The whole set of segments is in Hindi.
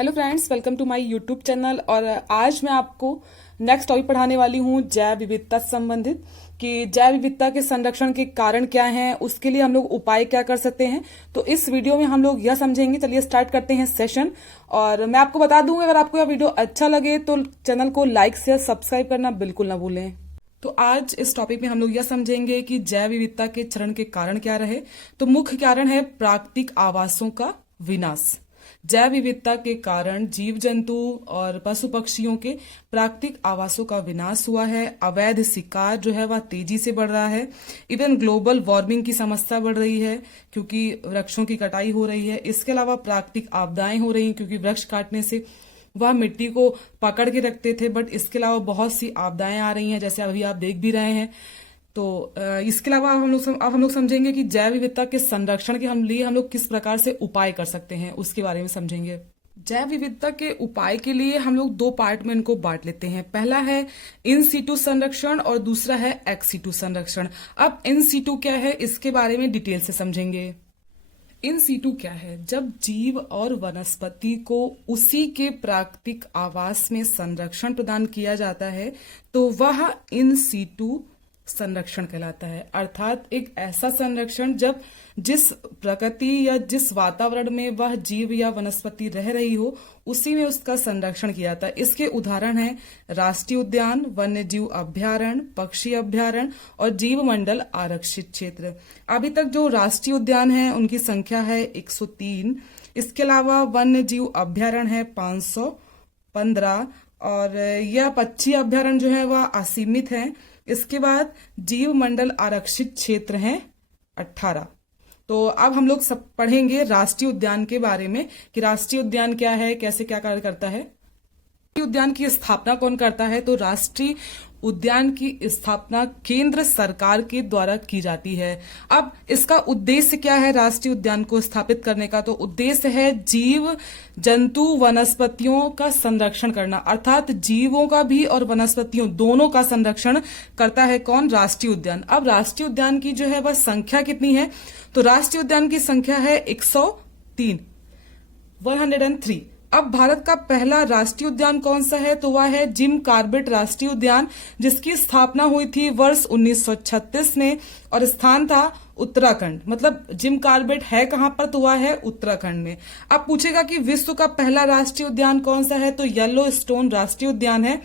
Hello friends, welcome to my YouTube channel. और आज मैं आपको नेक्स्ट टॉपिक पढ़ाने वाली हूँ जैव विविधता से संबंधित कि जैव विविधता के संरक्षण के कारण क्या हैं, उसके लिए हम लोग उपाय क्या कर सकते हैं। तो इस वीडियो में हम लोग यह समझेंगे। चलिए स्टार्ट करते हैं सेशन। और मैं आपको बता दूं, अगर आपको यह वीडियो अच्छा लगे तो चैनल को लाइक शेयर सब्सक्राइब करना बिल्कुल ना भूलें। तो आज इस टॉपिक में हम लोग यह समझेंगे कि जैव विविधता के क्षरण के कारण क्या रहे। तो मुख्य कारण है प्राकृतिक आवासों का विनाश। जैव विविधता के कारण जीव जंतु और पशु पक्षियों के प्राकृतिक आवासों का विनाश हुआ है। अवैध शिकार जो है वह तेजी से बढ़ रहा है। इवन ग्लोबल वार्मिंग की समस्या बढ़ रही है क्योंकि वृक्षों की कटाई हो रही है। इसके अलावा प्राकृतिक आपदाएं हो रही हैं क्योंकि वृक्ष काटने से वह मिट्टी को पकड़ के रखते थे, बट इसके अलावा बहुत सी आपदाएं आ रही हैं, जैसे अभी आप देख भी रहे हैं। तो इसके अलावा अब हम लोग समझेंगे कि जैव विविधता के संरक्षण के लिए हम लोग किस प्रकार से उपाय कर सकते हैं, उसके बारे में समझेंगे। जैव विविधता के उपाय के लिए हम लोग दो पार्ट में इनको बांट लेते हैं। पहला है इन सीटू संरक्षण और दूसरा है एक्स सीटू संरक्षण। अब इन सीटू क्या है, इसके बारे में डिटेल से समझेंगे। इन सीटू क्या है? जब जीव और वनस्पति को उसी के प्राकृतिक आवास में संरक्षण प्रदान किया जाता है तो वह इन सीटू संरक्षण कहलाता है। अर्थात एक ऐसा संरक्षण जब जिस प्रकृति या जिस वातावरण में वह जीव या वनस्पति रह रही हो उसी में उसका संरक्षण किया जाता है। इसके उदाहरण हैं राष्ट्रीय उद्यान, वन्य जीव अभ्यारण्य, पक्षी अभ्यारण्य और जीव मंडल आरक्षित क्षेत्र। अभी तक जो राष्ट्रीय उद्यान है उनकी संख्या है 103। इसके अलावा वन्य जीव अभ्यारण्य है 515 और यह पक्षी अभ्यारण्य जो है वह असीमित है। इसके बाद जीव मंडल आरक्षित क्षेत्र हैं 18। तो अब हम लोग सब पढ़ेंगे राष्ट्रीय उद्यान के बारे में कि राष्ट्रीय उद्यान क्या है, कैसे क्या कार्य करता है। राष्ट्रीय उद्यान की स्थापना कौन करता है? तो राष्ट्रीय उद्यान की स्थापना केंद्र सरकार के द्वारा की जाती है। अब इसका उद्देश्य क्या है राष्ट्रीय उद्यान को स्थापित करने का? तो उद्देश्य है जीव जंतु वनस्पतियों का संरक्षण करना। अर्थात जीवों का भी और वनस्पतियों दोनों का संरक्षण करता है कौन? राष्ट्रीय उद्यान। अब राष्ट्रीय उद्यान की जो है वह संख्या कितनी है? तो राष्ट्रीय उद्यान की संख्या है 103, 103। अब भारत का पहला राष्ट्रीय उद्यान कौन सा है? तो वह है जिम कॉर्बेट राष्ट्रीय उद्यान, जिसकी स्थापना हुई थी वर्ष 1936 में और स्थान था उत्तराखंड। मतलब जिम कॉर्बेट है कहां पर? तो वह है उत्तराखंड में। अब पूछेगा कि विश्व का पहला राष्ट्रीय उद्यान कौन सा है? तो येलो स्टोन राष्ट्रीय उद्यान है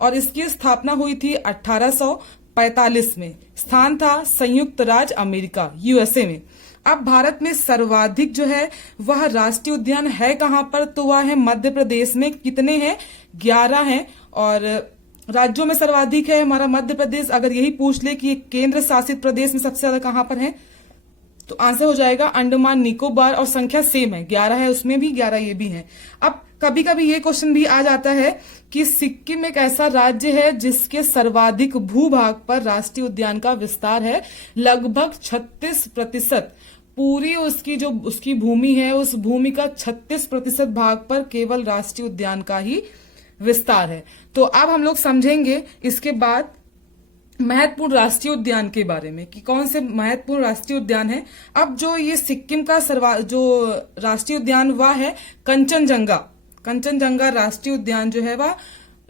और इसकी स्थापना हुई थी 1845 में। स्थान था संयुक्त राज्य अमेरिका, यूएसए में। अब भारत में सर्वाधिक जो है वह राष्ट्रीय उद्यान है कहां पर? तो वह है मध्य प्रदेश में। कितने हैं? 11 हैं। और राज्यों में सर्वाधिक है हमारा मध्य प्रदेश। अगर यही पूछ ले कि केंद्र शासित प्रदेश में सबसे ज्यादा कहां पर है तो आंसर हो जाएगा अंडमान निकोबार और संख्या सेम है, 11 है, उसमें भी 11 ये भी है। अब कभी कभी ये क्वेश्चन भी आ जाता है कि सिक्किम एक ऐसा राज्य है जिसके सर्वाधिक भूभाग पर राष्ट्रीय उद्यान का विस्तार है। लगभग 36% पूरी उसकी भूमि है, उस भूमि का 36% भाग पर केवल राष्ट्रीय उद्यान का ही विस्तार है। तो अब हम लोग समझेंगे इसके बाद महत्वपूर्ण राष्ट्रीय उद्यान के बारे में कि कौन से महत्वपूर्ण राष्ट्रीय उद्यान है। अब जो ये सिक्किम का जो राष्ट्रीय उद्यान वह है कंचनजंगा राष्ट्रीय उद्यान जो है वह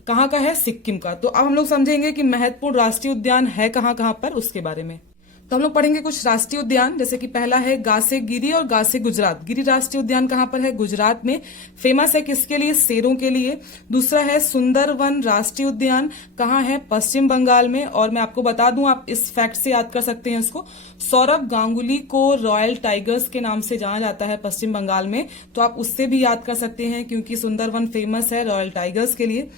कहाँ का है? सिक्किम का। तो अब हम लोग समझेंगे कि महत्वपूर्ण राष्ट्रीय उद्यान है कहाँ कहाँ पर, उसके बारे में। तो हम लोग पढ़ेंगे कुछ राष्ट्रीय उद्यान, जैसे कि पहला है गासे गिरी और गासे गुजरात। गिरी राष्ट्रीय उद्यान कहाँ पर है? गुजरात में। फेमस है किसके लिए? शेरों के लिए। दूसरा है सुंदरवन राष्ट्रीय उद्यान, कहाँ है? पश्चिम बंगाल में। और मैं आपको बता दूं, आप इस फैक्ट से याद कर सकते हैं इसको, सौरभ गांगुली को रॉयल टाइगर्स के नाम से जाना जाता है पश्चिम बंगाल में। तो आप उससे भी याद कर सकते हैं क्योंकि सुंदरवन फेमस है रॉयल टाइगर्स के लिए।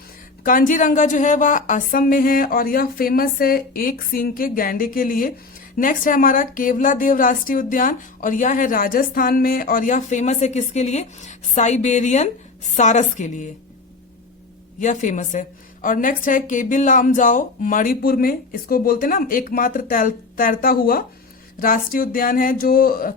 कांजीरंगा जो है वह असम में है और यह फेमस है एक सींग के गैंडे के लिए। नेक्स्ट है हमारा केवला देव राष्ट्रीय उद्यान और यह है राजस्थान में और यह फेमस है किसके लिए? साइबेरियन सारस के लिए, यह फेमस है। और नेक्स्ट है केबिल लामजाओ मणिपुर में। इसको बोलते हैं ना एकमात्र तैरता हुआ राष्ट्रीय उद्यान है। जो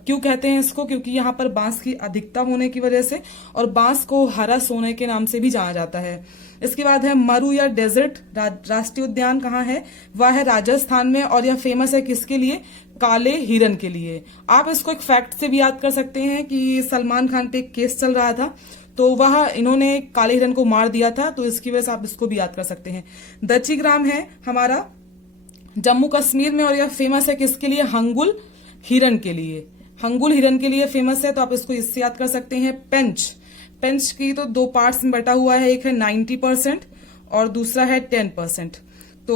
क्यों कहते हैं इसको? क्योंकि यहाँ पर बांस की अधिकता होने की वजह से और बांस को हरा सोने के नाम से भी जाना जाता है। इसके बाद है मरु या डेजर्ट राष्ट्रीय उद्यान, कहाँ है? वह है राजस्थान में और यह फेमस है किसके लिए? काले हिरन के लिए। आप इसको एक फैक्ट से भी याद कर सकते हैं कि सलमान खान पे एक केस चल रहा था तो वह इन्होंने काले हिरन को मार दिया था, तो इसकी वजह से आप इसको भी याद कर सकते हैं। दचिग्राम है हमारा जम्मू कश्मीर में, और यह फेमस है किसके लिए? हंगुल हिरन के लिए। हंगुल हिरन के लिए फेमस है, तो आप इसको इससे याद कर सकते हैं। पेंच की तो 2 पार्ट्स में बटा हुआ है, एक है 90% और दूसरा है 10%। तो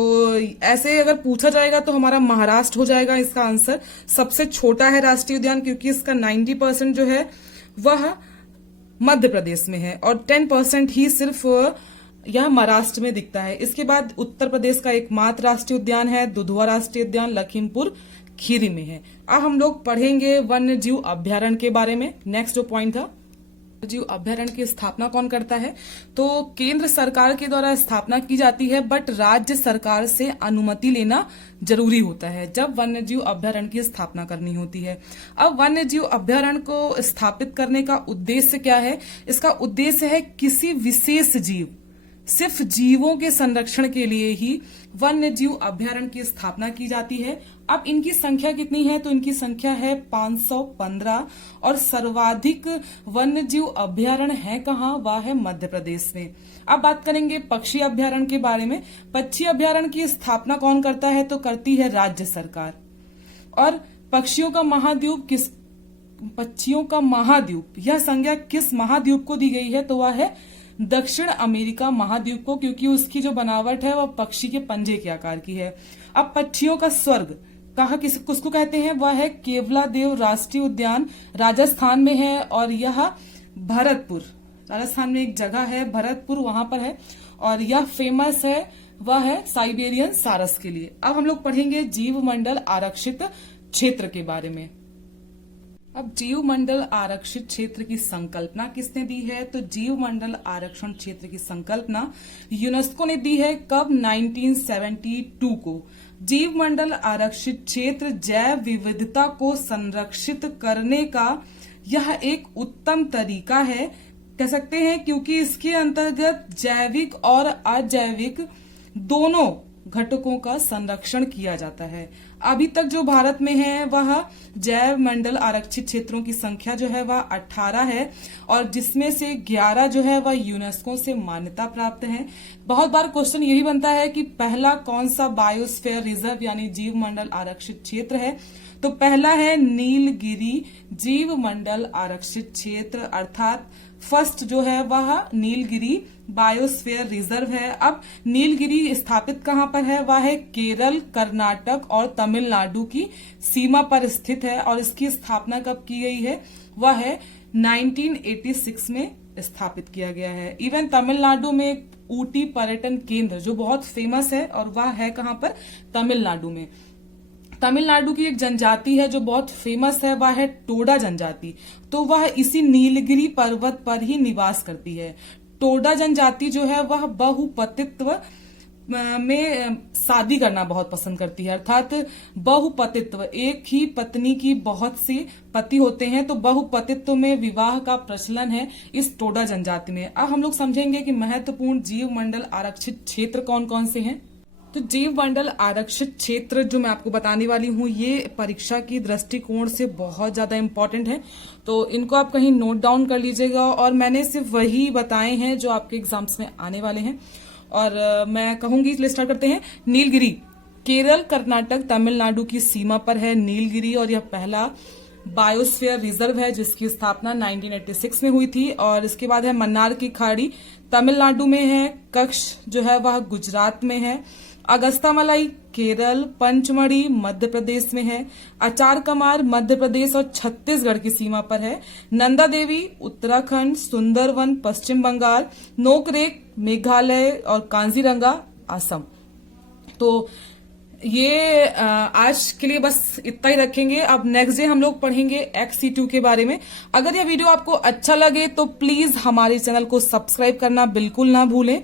ऐसे अगर पूछा जाएगा तो हमारा महाराष्ट्र हो जाएगा इसका आंसर। सबसे छोटा है राष्ट्रीय उद्यान, क्योंकि इसका 90% जो है वह मध्य प्रदेश में है और 10% ही सिर्फ यह महाराष्ट्र में दिखता है। इसके बाद उत्तर प्रदेश का एकमात्र राष्ट्रीय उद्यान है दुधवा राष्ट्रीय उद्यान, लखीमपुर खीरी में है। अब हम लोग पढ़ेंगे वन्य जीव अभ्यारण्य के बारे में। नेक्स्ट जो पॉइंट था, जीव अभ्यारण्य की स्थापना कौन करता है? तो केंद्र सरकार के द्वारा स्थापना की जाती है, बट राज्य सरकार से अनुमति लेना जरूरी होता है जब वन्य जीव अभ्यारण्य की स्थापना करनी होती है। अब वन्य जीव अभ्यारण्य को स्थापित करने का उद्देश्य क्या है? इसका उद्देश्य है किसी विशेष जीव, सिर्फ जीवों के संरक्षण के लिए ही वन्य जीव अभ्यारण्य की स्थापना की जाती है। अब इनकी संख्या कितनी है? तो इनकी संख्या है 515 और सर्वाधिक वन्य जीव अभ्यारण्य है कहाँ? वह है मध्य प्रदेश में। अब बात करेंगे पक्षी अभ्यारण्य के बारे में। पक्षी अभ्यारण्य की स्थापना कौन करता है? तो करती है राज्य सरकार। और पक्षियों का महाद्वीप, यह संज्ञा किस महाद्वीप को दी गई है? तो वह है दक्षिण अमेरिका महाद्वीप को, क्योंकि उसकी जो बनावट है वह पक्षी के पंजे के आकार की है। अब पक्षियों का स्वर्ग कहा किसको कहते हैं? वह है केवलादेव राष्ट्रीय उद्यान, राजस्थान में है, और यह भरतपुर, राजस्थान में एक जगह है भरतपुर, वहां पर है, और यह फेमस है, वह है साइबेरियन सारस के लिए। अब हम लोग पढ़ेंगे जीव मंडल आरक्षित क्षेत्र के बारे में। अब जीव मंडल आरक्षित क्षेत्र की संकल्पना किसने दी है? तो जीव मंडल आरक्षण क्षेत्र की संकल्पना यूनेस्को ने दी है। कब? 1972 को। जीव मंडल आरक्षित क्षेत्र जैव विविधता को संरक्षित करने का यह एक उत्तम तरीका है, कह सकते हैं, क्योंकि इसके अंतर्गत जैविक और अजैविक दोनों घटकों का संरक्षण किया जाता है। अभी तक जो भारत में है वह जैव मंडल आरक्षित क्षेत्रों की संख्या जो है वह 18 है, और जिसमें से 11 जो है वह यूनेस्को से मान्यता प्राप्त है। बहुत बार क्वेश्चन यही बनता है कि पहला कौन सा बायोस्फीयर रिजर्व यानी जीव मंडल आरक्षित क्षेत्र है? तो पहला है नीलगिरी जीव मंडल आरक्षित क्षेत्र, अर्थात फर्स्ट जो है वह नीलगिरी बायोस्फीयर रिजर्व है। अब नीलगिरी स्थापित कहां पर है? वह है केरल, कर्नाटक और तमिलनाडु की सीमा पर स्थित है, और इसकी स्थापना कब की गई है? वह है 1986 में स्थापित किया गया है। इवन तमिलनाडु में एक ऊटी पर्यटन केंद्र जो बहुत फेमस है, और वह है कहां पर? तमिलनाडु में। तमिलनाडु की एक जनजाति है जो बहुत फेमस है, वह है टोडा जनजाति। तो वह इसी नीलगिरी पर्वत पर ही निवास करती है। टोडा जनजाति जो है वह बहुपतित्व में शादी करना बहुत पसंद करती है, अर्थात बहुपतित्व, एक ही पत्नी की बहुत से पति होते हैं, तो बहुपतित्व में विवाह का प्रचलन है इस टोडा जनजाति में। अब हम लोग समझेंगे कि महत्वपूर्ण जीव मंडल आरक्षित क्षेत्र कौन कौन से हैं। तो जीव मंडल आरक्षित क्षेत्र जो मैं आपको बताने वाली हूँ ये परीक्षा की दृष्टिकोण से बहुत ज्यादा इम्पोर्टेंट है, तो इनको आप कहीं नोट डाउन कर लीजिएगा। और मैंने सिर्फ वही बताए हैं जो आपके एग्जाम्स में आने वाले हैं। और मैं कहूंगी, चलिए स्टार्ट करते हैं। नीलगिरी केरल, कर्नाटक, तमिलनाडु की सीमा पर है नीलगिरी, और यह पहला बायोस्फीयर रिजर्व है जिसकी स्थापना 1986 में हुई थी। और इसके बाद है मन्नार की खाड़ी, तमिलनाडु में है। कच्छ जो है वह गुजरात में है। अगस्तामलाई केरल, पंचमढ़ी मध्य प्रदेश में है। अचार कमार मध्य प्रदेश और छत्तीसगढ़ की सीमा पर है। नंदा देवी उत्तराखंड, सुंदरवन पश्चिम बंगाल, नोकरेक मेघालय और कांजीरंगा असम। तो ये आज के लिए बस इतना ही रखेंगे। अब नेक्स्ट डे हम लोग पढ़ेंगे XC2 के बारे में। अगर यह वीडियो आपको अच्छा लगे तो प्लीज हमारे चैनल को सब्सक्राइब करना बिल्कुल ना भूलें।